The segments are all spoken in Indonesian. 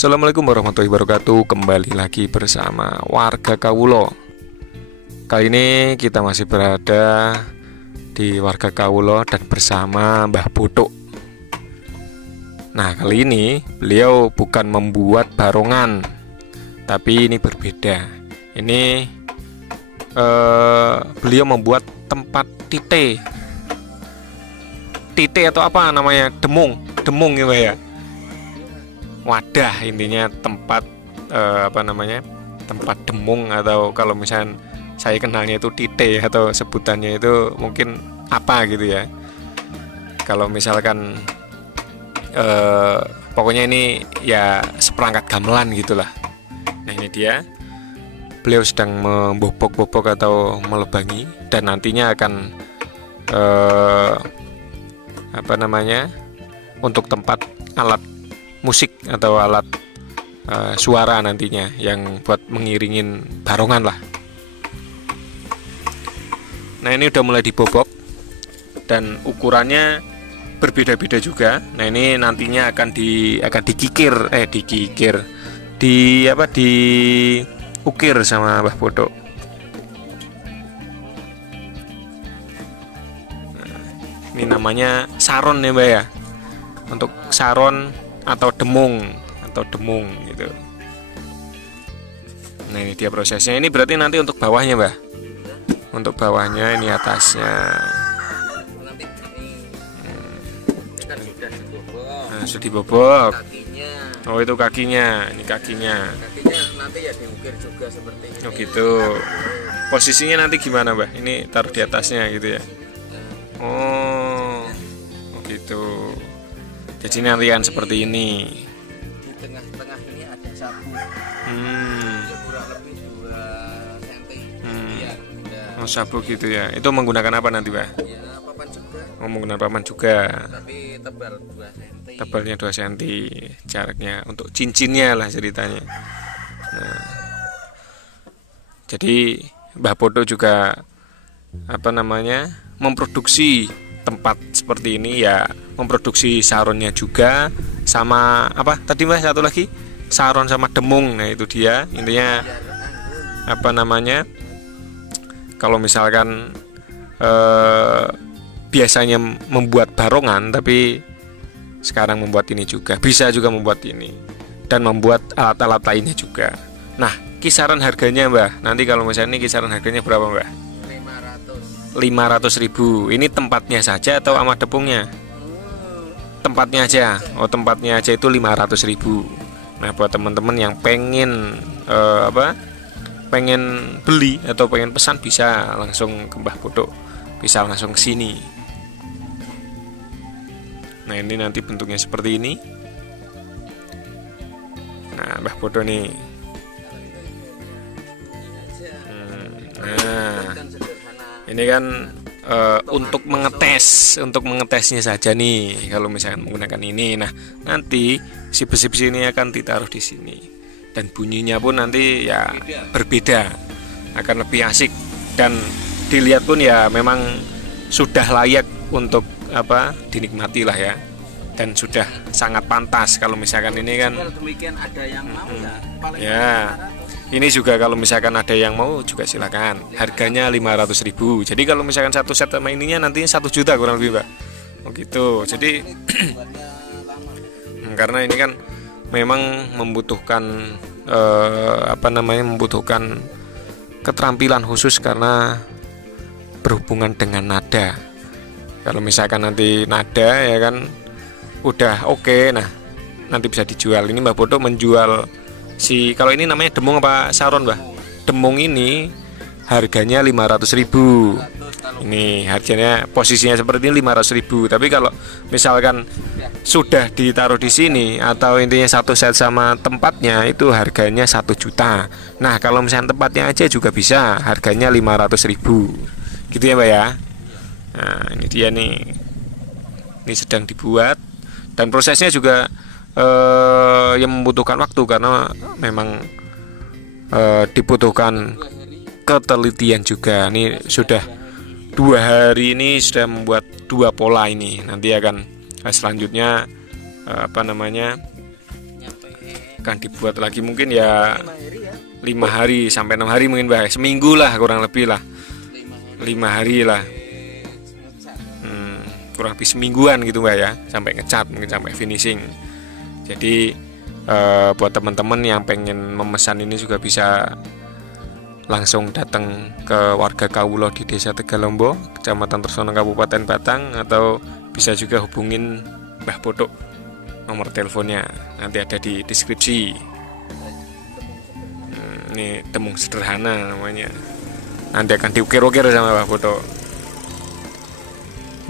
Assalamualaikum warahmatullahi wabarakatuh. Kembali lagi bersama Warga Kawulo. Kali ini kita masih berada di Warga Kawulo dan bersama Mbah Botok. Nah, kali ini beliau bukan membuat barongan, tapi ini berbeda. Ini beliau membuat tempat tite atau apa namanya, demung ya Mbak ya. Wadah, intinya tempat tempat demung, atau kalau misalnya saya kenalnya itu tite, atau sebutannya itu mungkin apa gitu ya. Kalau misalkan pokoknya ini ya seperangkat gamelan gitulah. Nah, ini dia, beliau sedang membobok-bobok atau melubangi, dan nantinya akan untuk tempat alat musik atau alat suara nantinya yang buat mengiringin barongan lah. Nah, ini udah mulai dibobok dan ukurannya berbeda-beda juga. Nah, ini nantinya akan diukir sama Mbah Botok. Nah, ini namanya saron ya Mbak ya, untuk saron atau demung gitu. Nah, ini dia prosesnya. Ini berarti nanti untuk bawahnya Mbah. Untuk bawahnya, ini atasnya. Nah, sudah dibobok. Oh, itu kakinya. Ini kakinya. Kakinya nanti ya diukir juga seperti ini. Oh gitu. Posisinya nanti gimana Mbah? Ini taruh di atasnya gitu ya. Oh gitu. Jadi nanti kan seperti ini. Di tengah-tengah ini ada sabu. Kurang lebih 2 cm. Ya, Oh, sabu gitu ya. Itu menggunakan apa nanti Mbah? ya papan juga. Oh, menggunakan papan juga. Tapi tebal 2 cm. Tebalnya 2 cm. Jaraknya untuk cincinnya lah ceritanya. Nah, jadi Mbah Botok juga memproduksi tempat seperti ini ya, memproduksi saronnya juga, sama apa tadi Mbak, satu lagi saron sama demung. Nah, itu dia intinya kalau misalkan biasanya membuat barongan, tapi sekarang membuat ini juga, bisa juga membuat ini dan membuat alat-alat lainnya juga. Nah, kisaran harganya Mbak, nanti kalau misalnya ini kisaran harganya berapa Mbak? 500.000. Ini tempatnya saja atau sama tepungnya? Tempatnya aja. Oh, tempatnya aja itu 500.000. Nah, buat teman-teman yang pengen pengen beli atau pengen pesan, bisa langsung ke Mbah Botok, bisa langsung ke sini. Nah, ini nanti bentuknya seperti ini. Nah, Mbah Botok nih. Nah, ini kan untuk mengetesnya saja nih, kalau misalnya menggunakan ini. Nah, nanti si besi-besi ini akan ditaruh di sini, dan bunyinya pun nanti ya berbeda, akan lebih asik, dan dilihat pun ya memang sudah layak untuk dinikmati lah ya, dan sudah sangat pantas. Kalau misalkan ini kan demikian ada yang mau ya. Ini juga kalau misalkan ada yang mau juga silakan. Harganya 500.000. Jadi kalau misalkan satu set sama ininya nantinya 1 juta kurang lebih Mbak. Oh gitu. Jadi karena ini kan memang membutuhkan membutuhkan keterampilan khusus karena berhubungan dengan nada. Kalau misalkan nanti nada ya kan udah oke, nah nanti bisa dijual. Ini Mbah Botok menjual kalau ini namanya demung apa saron Mbah? Demung ini harganya 500.000. Ini harganya posisinya seperti ini 500.000. Tapi kalau misalkan sudah ditaruh di sini atau intinya satu set sama tempatnya, itu harganya 1 juta. Nah, kalau misalnya tempatnya aja juga bisa, harganya 500.000. Gitu ya Mbak ya. Nah, ini dia nih. Ini sedang dibuat, dan prosesnya juga yang membutuhkan waktu, karena memang dibutuhkan ketelitian juga. Ini sudah 2 hari ini sudah membuat 2 pola ini. Nanti akan selanjutnya akan dibuat lagi mungkin ya 5 hari ya. 5 hari sampai 6 hari mungkin Mbak, seminggu lah kurang lebih lah, 5 hari lah, kurang lebih semingguan gitu Mbak ya, sampai ngecat mungkin sampai finishing. Jadi buat teman-teman yang pengen memesan ini juga bisa langsung datang ke warga Kawulo di Desa Tegalombo, Kecamatan Tersono, Kabupaten Batang, atau bisa juga hubungin Mbah Botok. Nomor teleponnya nanti ada di deskripsi. Ini temung sederhana namanya. Nanti akan diukir-ukir sama Mbah Botok.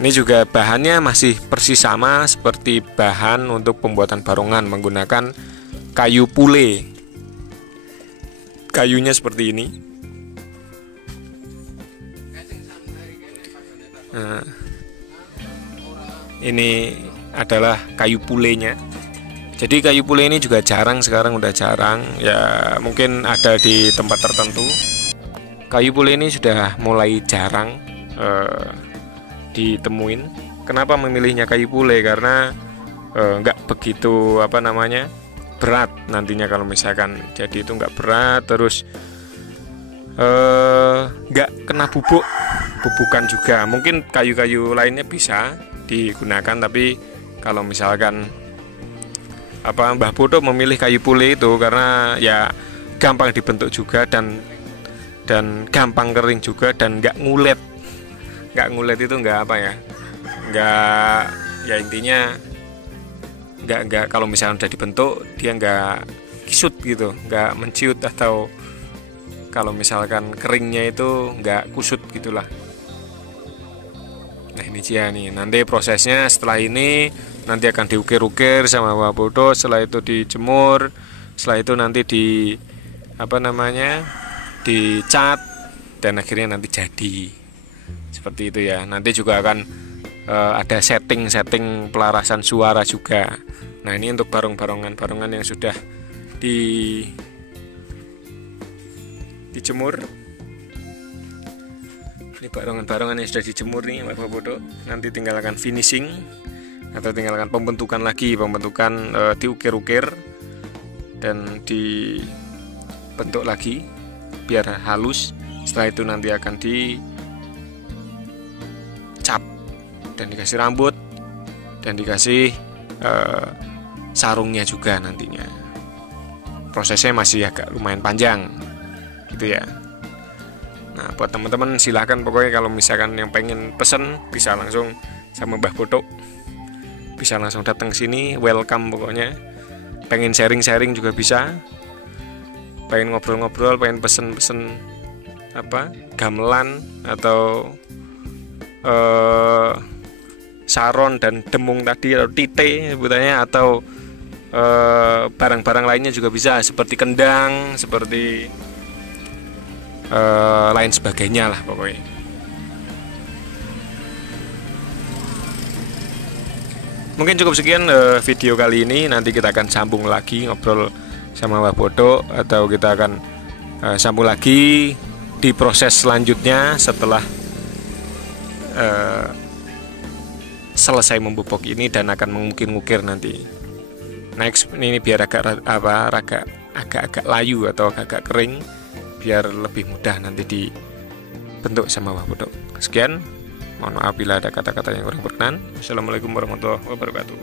Ini juga bahannya masih persis sama seperti bahan untuk pembuatan barongan, menggunakan kayu pule. Kayunya seperti ini. Nah, ini adalah kayu pulenya. Jadi kayu pule ini juga jarang, sekarang udah jarang ya, mungkin ada di tempat tertentu. Kayu pule ini sudah mulai jarang ditemuin. Kenapa memilihnya kayu pule? Karena nggak begitu berat nantinya kalau misalkan jadi itu nggak berat, terus nggak kena bubukan juga. Mungkin kayu-kayu lainnya bisa digunakan, tapi kalau misalkan Mbah Botok memilih kayu pule itu karena ya gampang dibentuk juga dan gampang kering juga, dan nggak ngulet itu nggak ya intinya nggak kalau misalnya udah dibentuk dia nggak kisut gitu, nggak menciut, atau kalau misalkan keringnya itu nggak kusut gitulah. Nah ini dia nih, nanti prosesnya setelah ini nanti akan diukir-ukir sama Mbah Botok, setelah itu dijemur, setelah itu nanti dicat, dan akhirnya nanti jadi seperti itu ya. Nanti juga akan ada setting pelarasan suara juga. Nah ini untuk barongan yang sudah dijemur. Ini barongan yang sudah dijemur nih Mbah Botok. Nanti tinggal akan finishing atau tinggal akan pembentukan diukir-ukir dan dibentuk lagi biar halus. Setelah itu nanti akan dicap dan dikasih rambut dan dikasih sarungnya juga nantinya. Prosesnya masih agak lumayan panjang gitu ya. Nah buat teman-teman silahkan, pokoknya kalau misalkan yang pengen pesen bisa langsung sama Mbah Botok, bisa langsung datang sini, welcome pokoknya. Pengen sharing-sharing juga bisa, pengen ngobrol-ngobrol, pengen pesen-pesen gamelan atau saron dan demung tadi, atau tite sebutannya, atau barang-barang lainnya juga bisa, seperti kendang, seperti lain sebagainya lah pokoknya. Mungkin cukup sekian video kali ini. Nanti kita akan sambung lagi ngobrol sama Mbah Botok, atau kita akan sambung lagi di proses selanjutnya setelah selesai membobok ini dan akan mengukir-ngukir nanti. Next ini biar agak layu atau agak kering, biar lebih mudah nanti dibentuk sama Mbah Botok. Sekian, mohon maaf bila ada kata-kata yang kurang berkenan. Wassalamualaikum warahmatullahi wabarakatuh.